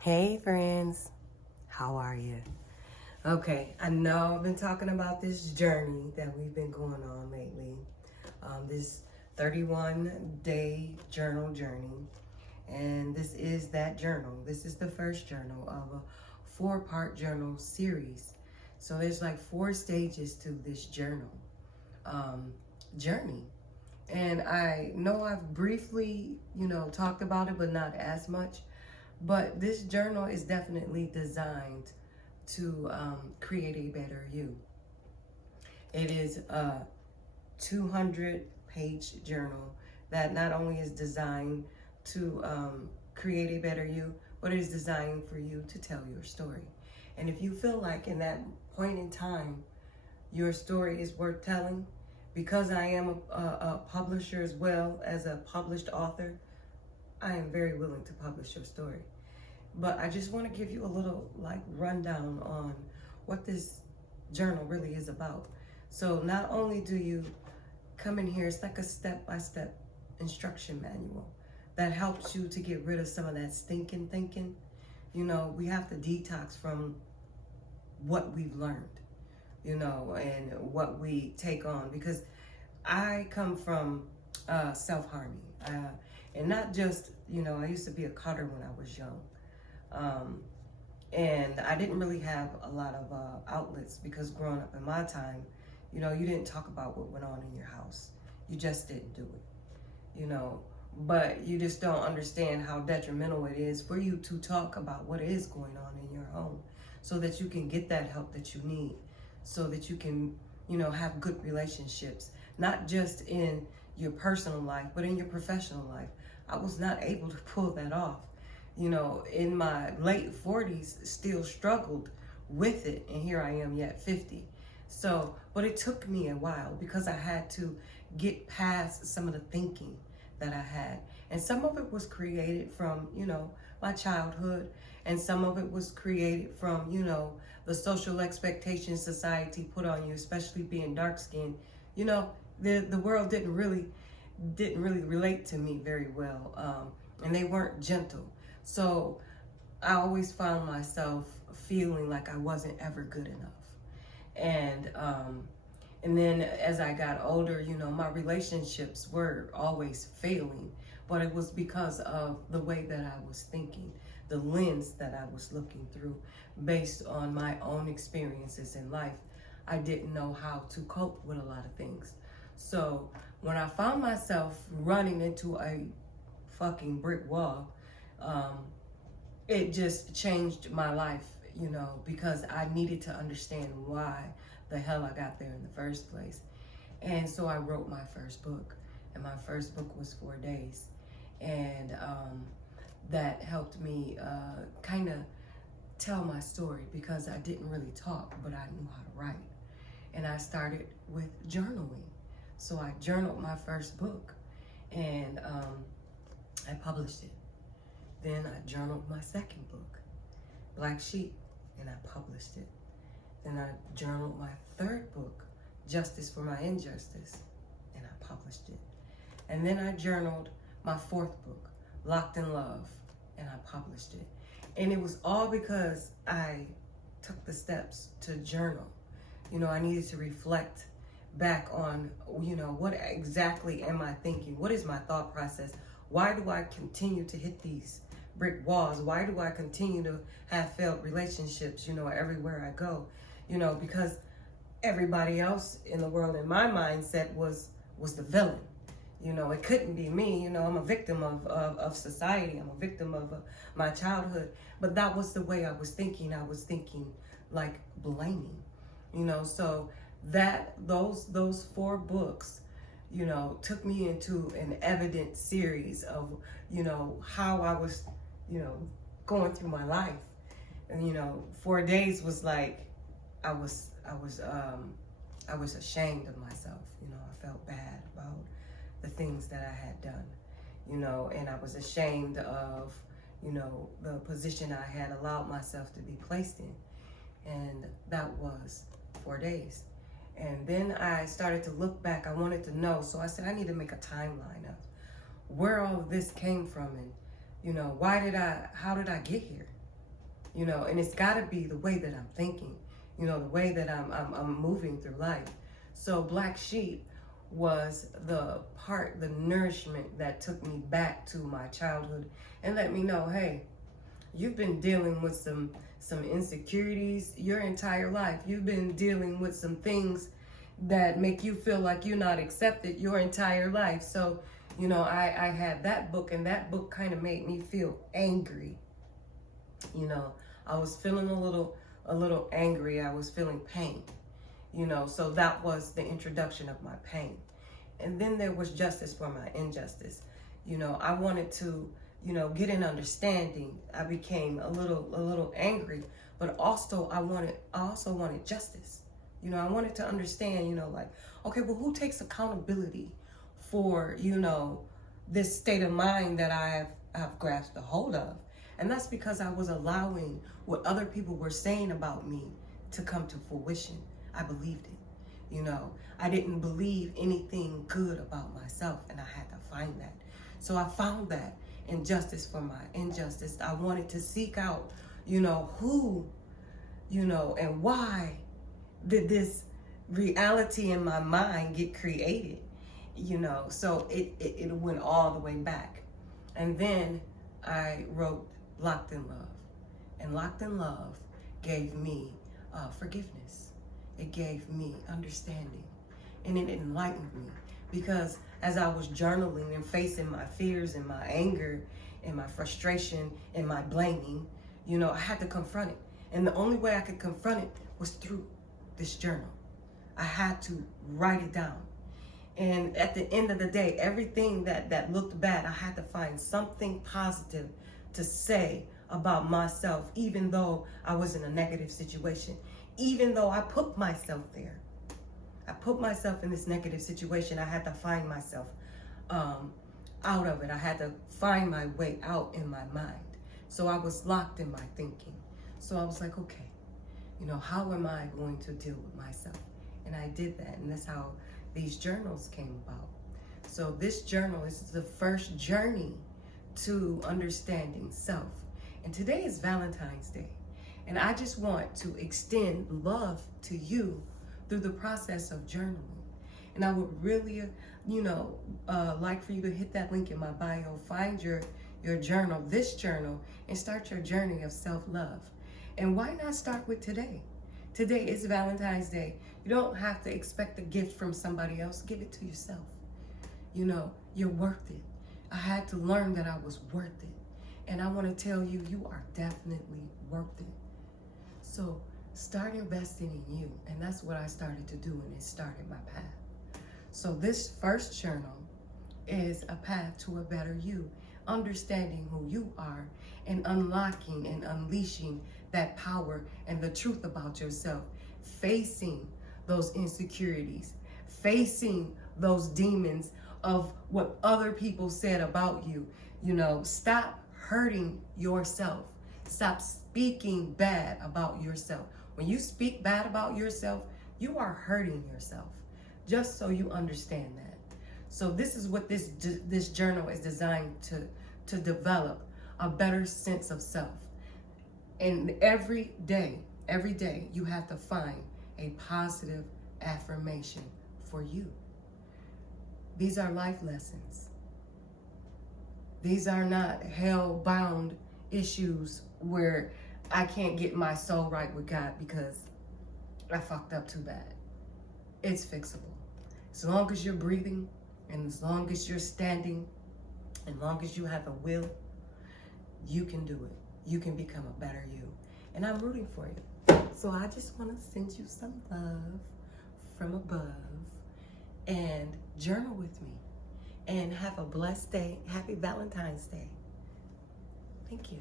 Hey friends, how are you? Okay, I know I've been talking about this journey that we've been going on lately, this 31-day journal journey, and this is that journal. This is the first journal of a 4-part journal series. So there's like 4 stages to this journey. And I know I've briefly, talked about it, but not as much. But this journal is definitely designed to create a better you. It is a 200-page journal that not only is designed to create a better you, but it is designed for you to tell your story. And if you feel like in that point in time, your story is worth telling, because I am a publisher as well as a published author, I am very willing to publish your story. But I just want to give you a little rundown on what this journal really is about. So not only do you come in here, it's like a step-by-step instruction manual that helps you to get rid of some of that stinking thinking. We have to detox from what we've learned, and what we take on, because I come from self-harming, and not just, I used to be a cutter when I was young. And I didn't really have a lot of outlets, because growing up in my time, you didn't talk about what went on in your house. You just didn't do it, but you just don't understand how detrimental it is for you to talk about what is going on in your home, so that you can get that help that you need, so that you can, have good relationships, not just in your personal life, but in your professional life. I was not able to pull that off. In my late 40s, still struggled with it, and here I am yet 50. So, but it took me a while, because I had to get past some of the thinking that I had. And some of it was created from, my childhood, and some of it was created from, the social expectations society put on you, especially being dark-skinned. The world didn't really relate to me very well, and they weren't gentle. So I always found myself feeling like I wasn't ever good enough. And then as I got older, my relationships were always failing, but it was because of the way that I was thinking, the lens that I was looking through based on my own experiences in life. I didn't know how to cope with a lot of things. So when I found myself running into a fucking brick wall, it just changed my life, because I needed to understand why the hell I got there in the first place. And so I wrote my first book, and my first book was 4 days. And that helped me kind of tell my story, because I didn't really talk, but I knew how to write. And I started with journaling. So I journaled my first book, and I published it. Then I journaled my second book, Black Sheep, and I published it. Then I journaled my third book, Justice for My Injustice, and I published it. And then I journaled my fourth book, Locked in Love, and I published it. And it was all because I took the steps to journal. I needed to reflect back on, what exactly am I thinking? What is my thought process? Why do I continue to hit these brick walls? Why do I continue to have failed relationships, everywhere I go? Because everybody else in the world, in my mindset, was the villain. It couldn't be me. I'm a victim of society. I'm a victim of my childhood. But that was the way I was thinking. I was thinking like blaming, so that those 4 books, took me into an evident series of, how I was, going through my life. And, 4 days was like, I was ashamed of myself. I felt bad about the things that I had done, and I was ashamed of, the position I had allowed myself to be placed in. And that was 4 days. And then I started to look back. I wanted to know. So I said, I need to make a timeline of where all of this came from, and, how did I get here? you know, and it's got to be the way that I'm thinking, you know, the way that I'm moving through life. So Black Sheep was the part, the nourishment that took me back to my childhood and let me know, hey, you've been dealing with some insecurities your entire life. You've been dealing with some things that make you feel like you're not accepted your entire life. So, you know, I had that book, and that book kind of made me feel angry. You know, I was feeling a little angry. I was feeling pain. You know, so that was the introduction of my pain. And then there was Justice for My Injustice. You know, I wanted to, you know, get an understanding. I became a little angry, but also I also wanted justice. You know, I wanted to understand, you know, like, okay, well, who takes accountability for, you know, this state of mind that I've grasped a hold of? And that's because I was allowing what other people were saying about me to come to fruition. I believed it. You know, I didn't believe anything good about myself, and I had to find that. So I found that in Justice for My Injustice. I wanted to seek out, you know, who, you know, and why did this reality in my mind get created, you know? So it went all the way back. And then I wrote Locked in Love. And Locked in Love gave me forgiveness. It gave me understanding, and it enlightened me, because as I was journaling and facing my fears and my anger and my frustration and my blaming, you know, I had to confront it. And the only way I could confront it was through this journal. I had to write it down. And at the end of the day, everything that looked bad, I had to find something positive to say about myself, even though I was in a negative situation. Even though I put myself there, I put myself in this negative situation, I had to find myself out of it. I had to find my way out in my mind. So I was locked in my thinking. So I was like, okay, you know, how am I going to deal with myself? And I did that, and that's how these journals came about. So this journal is the first journey to understanding self. And today is Valentine's Day. And I just want to extend love to you through the process of journaling. And I would really, you know, like for you to hit that link in my bio, find your journal, this journal, and start your journey of self-love. And why not start with today? Today is Valentine's Day. You don't have to expect a gift from somebody else. Give it to yourself. You know, you're worth it. I had to learn that I was worth it. And I want to tell you, you are definitely worth it. So start investing in you. And that's what I started to do, and it started my path. So this first journal is a path to a better you, understanding who you are and unlocking and unleashing that power and the truth about yourself, facing those insecurities, facing those demons of what other people said about you. You know, stop hurting yourself. Stop speaking bad about yourself. When you speak bad about yourself, you are hurting yourself. Just so you understand that. So this is what this journal is designed to develop, a better sense of self. And every day you have to find a positive affirmation for you. These are life lessons. These are not hell-bound issues where I can't get my soul right with God because I fucked up too bad. It's fixable. As long as you're breathing, and as long as you're standing, as long as you have a will, you can do it. You can become a better you. And I'm rooting for you. So I just want to send you some love from above, and journal with me. And have a blessed day. Happy Valentine's Day. Thank you.